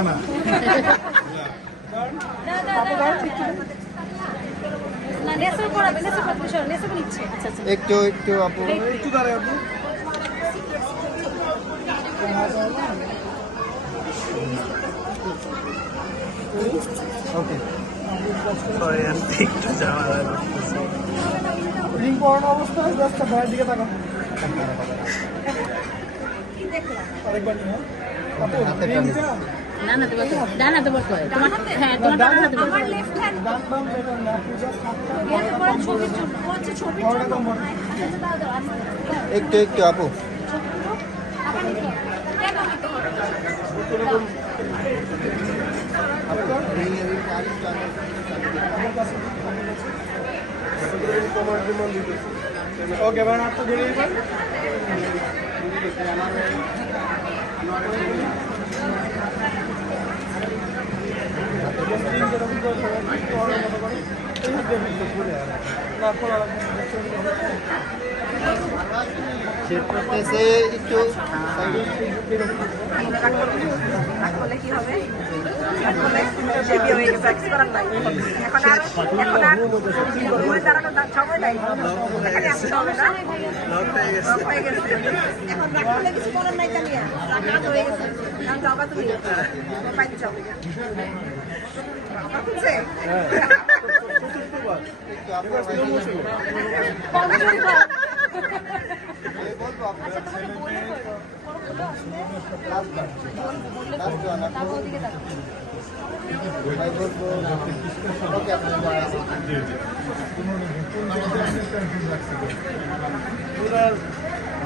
না একটু একটু আপু একটু দাঁড়ায় আপু ওকে সরি আন্টি একটু ঝামেলা রিং পরানো অবস্থায় জাস্ট ভাইয়ের দিকে তাকান আরেকবার নিয়ে আপু রিংটা ডানাতে বসো তোমার হ্যাঁ তোমার ডানাতে বসো ডান বাম বেটার না আপু জাস্ট ছবির জন্য হচ্ছে ছবির জন্য একটু একটু আপু ওকে ভাই হাতটা ধরে দিবেন সেট করতেছে একটু করলে কি হবে সেবি হয়ে গেছে এক্স করার নাই এখন আর ঘুরে দাঁড়ানোর সময় নাই এখানে আসতে হবে না হয়ে গেছে এখন রাখলে কিছু করার নাই জানিয়া রাখা হয়ে গেছে কারণ যাবা তুমি পাইতে যাও বুঝছে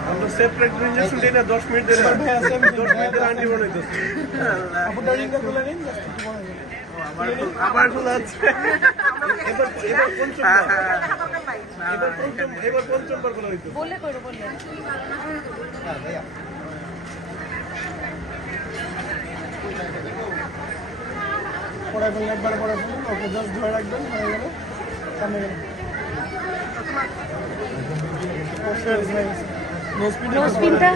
আমরা সেপারেট ইনজেকশন দিই না 10 মিনিট দিলে 10 মিনিট দিলে আন্টি বানাইতেছে আপুটা রিংটা তুলে নিন আবার খোলা আছে এবার পঞ্চমবার খোলা হইতো বললে কইরো বললে পড়াই ফেলুন একবারে পড়াই ফেলুন ওকে জাস্ট ধরে রাখবেন হয়ে গেল সামনে গেল নোজপিনটা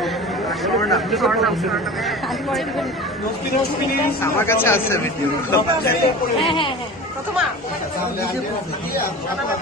আমার কাছে আছে ভিডিও হ্যাঁ হ্যাঁ হ্যাঁ প্রথমা